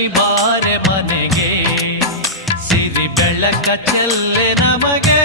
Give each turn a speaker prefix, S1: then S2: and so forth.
S1: ತಲುಪಿ ಬಾರೆ ಮನೆಗೆ ಸಿರಿ ಬೆಳಕ ಚೆಲ್ಲೆ ನಮಗೆ.